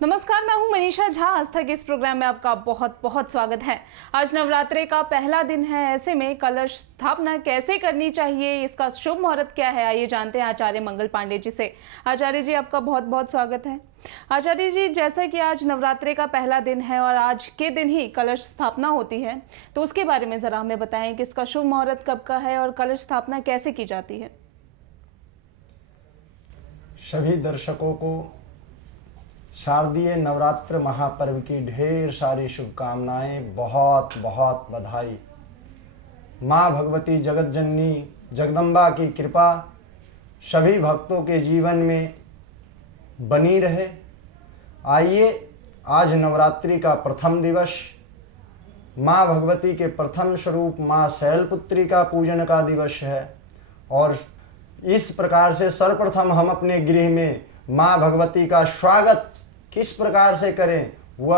नमस्कार, मैं हूं मनीषा झा। आस्था के इस प्रोग्राम में आपका बहुत बहुत स्वागत है। आज नवरात्रे का पहला दिन है, ऐसे में कलश स्थापना कैसे करनी चाहिए, इसका शुभ मुहूर्त क्या है, आइए जानते हैं आचार्य मंगल पांडे जी से। आचार्य जी, आपका बहुत बहुत स्वागत है। आचार्य जी, जैसा कि आज नवरात्रे का पहला दिन है और आज के दिन ही कलश स्थापना होती है, तो उसके बारे में जरा हमें बताएं कि इसका शुभ मुहूर्त कब का है और कलश स्थापना कैसे की जाती है। सभी दर्शकों को शारदीय नवरात्र महापर्व की ढेर सारी शुभकामनाएं, बहुत बहुत बधाई। माँ भगवती जगत जननी जगदम्बा की कृपा सभी भक्तों के जीवन में बनी रहे। आइए, आज नवरात्रि का प्रथम दिवस, माँ भगवती के प्रथम स्वरूप माँ शैलपुत्री का पूजन का दिवस है। और इस प्रकार से सर्वप्रथम हम अपने गृह में माँ भगवती का स्वागत किस प्रकार से करें, वह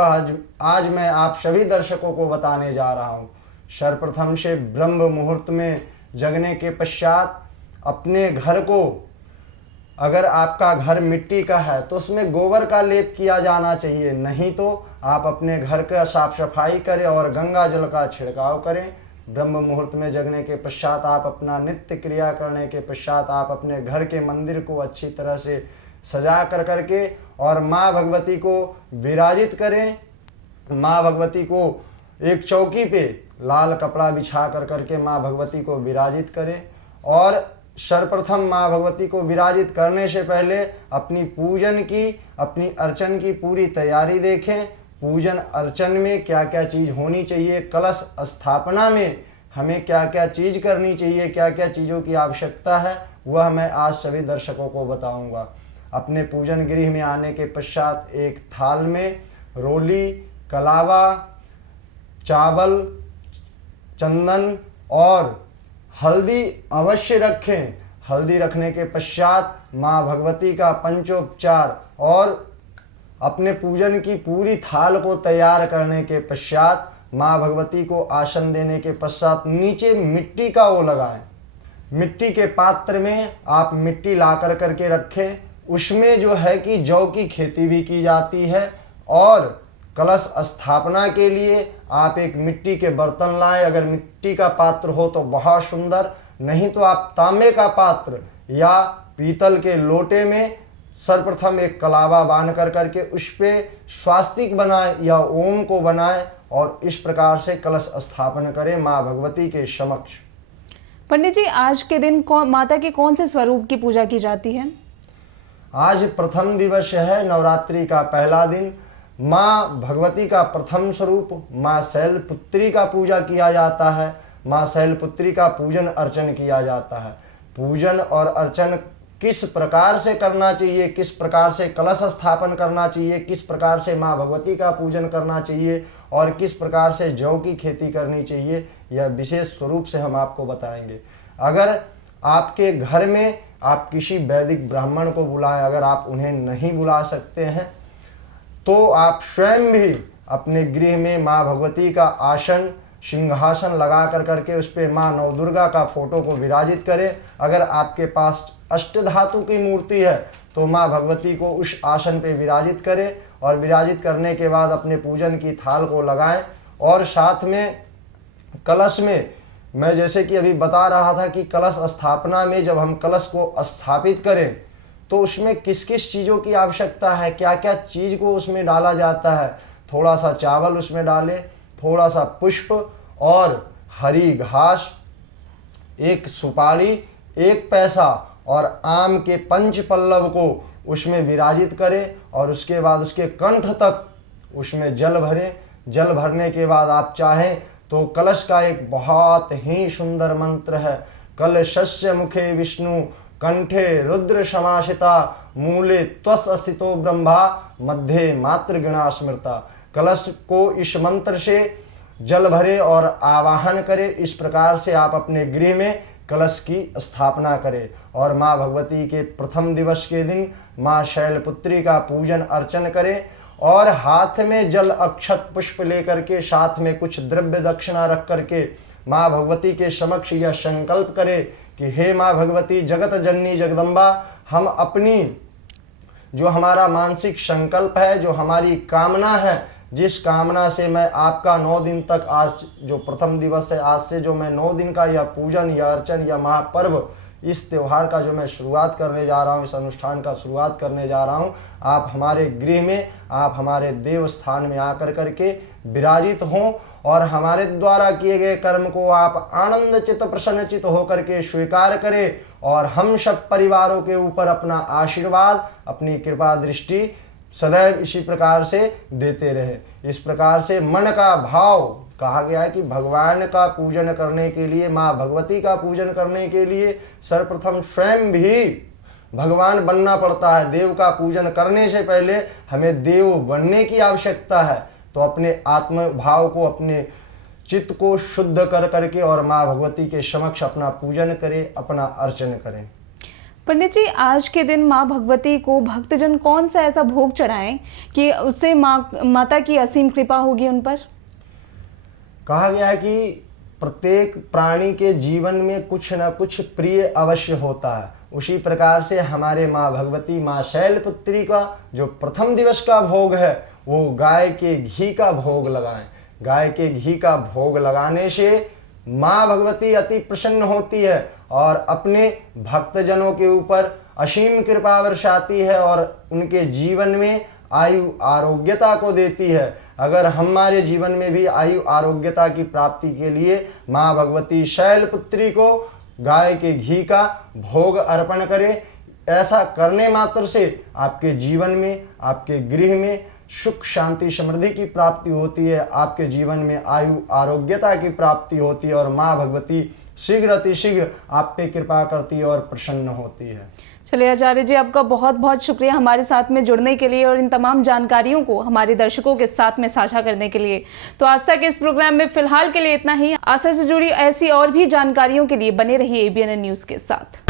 आज मैं आप सभी दर्शकों को बताने जा रहा हूँ। सर्वप्रथम से ब्रह्म मुहूर्त में जगने के पश्चात अपने घर को, अगर आपका घर मिट्टी का है तो उसमें गोबर का लेप किया जाना चाहिए, नहीं तो आप अपने घर का साफ सफाई करें और गंगा जल का छिड़काव करें। ब्रह्म मुहूर्त में जगने के पश्चात आप अपना नित्य क्रिया करने के पश्चात आप अपने घर के मंदिर को अच्छी तरह से सजा कर करके और माँ भगवती को विराजित करें। माँ भगवती को एक चौकी पे लाल कपड़ा बिछा कर करके माँ भगवती को विराजित करें। और सर्वप्रथम माँ भगवती को विराजित करने से पहले अपनी पूजन की, अपनी अर्चन की पूरी तैयारी देखें। पूजन अर्चन में क्या क्या चीज़ होनी चाहिए, कलश स्थापना में हमें क्या क्या चीज़ करनी चाहिए, क्या क्या चीज़ों की आवश्यकता है, वह मैं आज सभी दर्शकों को बताऊंगा। अपने पूजन गृह में आने के पश्चात एक थाल में रोली, कलावा, चावल, चंदन और हल्दी अवश्य रखें। हल्दी रखने के पश्चात माँ भगवती का पंचोपचार और अपने पूजन की पूरी थाल को तैयार करने के पश्चात माँ भगवती को आसन देने के पश्चात नीचे मिट्टी का वो लगाएं। मिट्टी के पात्र में आप मिट्टी ला कर करके रखें। उसमें जो है कि जौ की खेती भी की जाती है। और कलश स्थापना के लिए आप एक मिट्टी के बर्तन लाएं। अगर मिट्टी का पात्र हो तो बहुत सुंदर, नहीं तो आप तांबे का पात्र या पीतल के लोटे में सर्वप्रथम एक कलावा बांध कर करके उस पर स्वास्तिक बनाएं या ओम को बनाएं और इस प्रकार से कलश स्थापन करें माँ भगवती के समक्ष। पंडित जी, आज के दिन माता के कौन से स्वरूप की पूजा की जाती है? आज प्रथम दिवस है, नवरात्रि का पहला दिन। माँ भगवती का प्रथम स्वरूप माँ शैलपुत्री का पूजा किया जाता है। माँ शैलपुत्री का पूजन अर्चन किया जाता है। पूजन और अर्चन किस प्रकार से करना चाहिए, किस प्रकार से कलश स्थापन करना चाहिए, किस प्रकार से माँ भगवती का पूजन करना चाहिए और किस प्रकार से जौ की खेती करनी चाहिए, यह विशेष स्वरूप से हम आपको बताएंगे। अगर आपके घर में आप किसी वैदिक ब्राह्मण को बुलाएं, अगर आप उन्हें नहीं बुला सकते हैं तो आप स्वयं भी अपने गृह में माँ भगवती का आसन, सिंहासन लगा कर करके उस पर माँ नवदुर्गा का फोटो को विराजित करें। अगर आपके पास अष्टधातु की मूर्ति है तो माँ भगवती को उस आसन पे विराजित करें और विराजित करने के बाद अपने पूजन की थाल को लगाएं। और साथ में कलश में, मैं जैसे कि अभी बता रहा था कि कलश स्थापना में जब हम कलश को स्थापित करें तो उसमें किस किस चीज़ों की आवश्यकता है, क्या क्या चीज़ को उसमें डाला जाता है। थोड़ा सा चावल उसमें डालें, थोड़ा सा पुष्प और हरी घास, एक सुपारी, एक पैसा और आम के पंच पल्लव को उसमें विराजित करें और उसके बाद उसके कंठ तक उसमें जल भरें। जल भरने के बाद आप चाहें तो कलश का एक बहुत ही सुंदर मंत्र है, कलशस्य मुखे विष्णु कंठे रुद्र समाशिता मूले त्वस स्थितो ब्रह्मा मध्य मातृगणा स्मृता। कलश को इस मंत्र से जल भरे और आवाहन करें। इस प्रकार से आप अपने गृह में कलश की स्थापना करें और माँ भगवती के प्रथम दिवस के दिन माँ शैलपुत्री का पूजन अर्चन करें और हाथ में जल अक्षत पुष्प लेकर के साथ में कुछ द्रव्य दक्षिणा रख करके माँ भगवती के समक्ष यह संकल्प करें कि हे माँ भगवती जगत जननी जगदम्बा, हम अपनी जो हमारा मानसिक संकल्प है, जो हमारी कामना है, जिस कामना से मैं आपका 9 दिन तक, आज जो प्रथम दिवस है, आज से जो मैं 9 दिन का यह पूजन या अर्चन या महापर्व, इस त्यौहार का जो मैं शुरुआत करने जा रहा हूँ, इस अनुष्ठान का शुरुआत करने जा रहा हूँ, आप हमारे गृह में, आप हमारे देव स्थान में आकर करके विराजित हों और हमारे द्वारा किए गए कर्म को आप आनंद चित्त प्रसन्नचित होकर के स्वीकार करें और हम सब परिवारों के ऊपर अपना आशीर्वाद, अपनी कृपा दृष्टि सदैव इसी प्रकार से देते रहे। इस प्रकार से मन का भाव, कहा गया है कि भगवान का पूजन करने के लिए, माँ भगवती का पूजन करने के लिए सर्वप्रथम स्वयं भी भगवान बनना पड़ता है। देव का पूजन करने से पहले हमें देव बनने की आवश्यकता है। तो अपने आत्म भाव को, अपने चित्त को शुद्ध कर करके और माँ भगवती के समक्ष अपना पूजन करें, अपना अर्चन करें। पंडित जी, आज के दिन माँ भगवती को भक्तजन कौन सा ऐसा भोग चढ़ाएं कि उससे माता की असीम कृपा होगी उन पर? कहा गया है कि प्रत्येक प्राणी के जीवन में कुछ न कुछ प्रिय अवश्य होता है। उसी प्रकार से हमारे माँ भगवती, माँ शैलपुत्री का जो प्रथम दिवस का भोग है, वो गाय के घी का भोग लगाएं। गाय के घी का भोग लगाने से माँ भगवती अति प्रसन्न होती है और अपने भक्तजनों के ऊपर असीम कृपा वर्षाती है और उनके जीवन में आयु आरोग्यता को देती है। अगर हमारे जीवन में भी आयु आरोग्यता की प्राप्ति के लिए माँ भगवती शैलपुत्री को गाय के घी का भोग अर्पण करें, ऐसा करने मात्र से आपके जीवन में, आपके गृह में सुख शांति समृद्धि की प्राप्ति होती है, आपके जीवन में आयु आरोग्यता की प्राप्ति होती है और माँ भगवती शीघ्र अतिशीघ्र आप पे कृपा करती है और प्रसन्न होती है। चलिए आचार्य जी, आपका बहुत बहुत शुक्रिया हमारे साथ में जुड़ने के लिए और इन तमाम जानकारियों को हमारे दर्शकों के साथ में साझा करने के लिए। तो आज तक इस प्रोग्राम में फिलहाल के लिए इतना ही। आस्था से जुड़ी ऐसी और भी जानकारियों के लिए बने रहिए ABN न्यूज़ के साथ।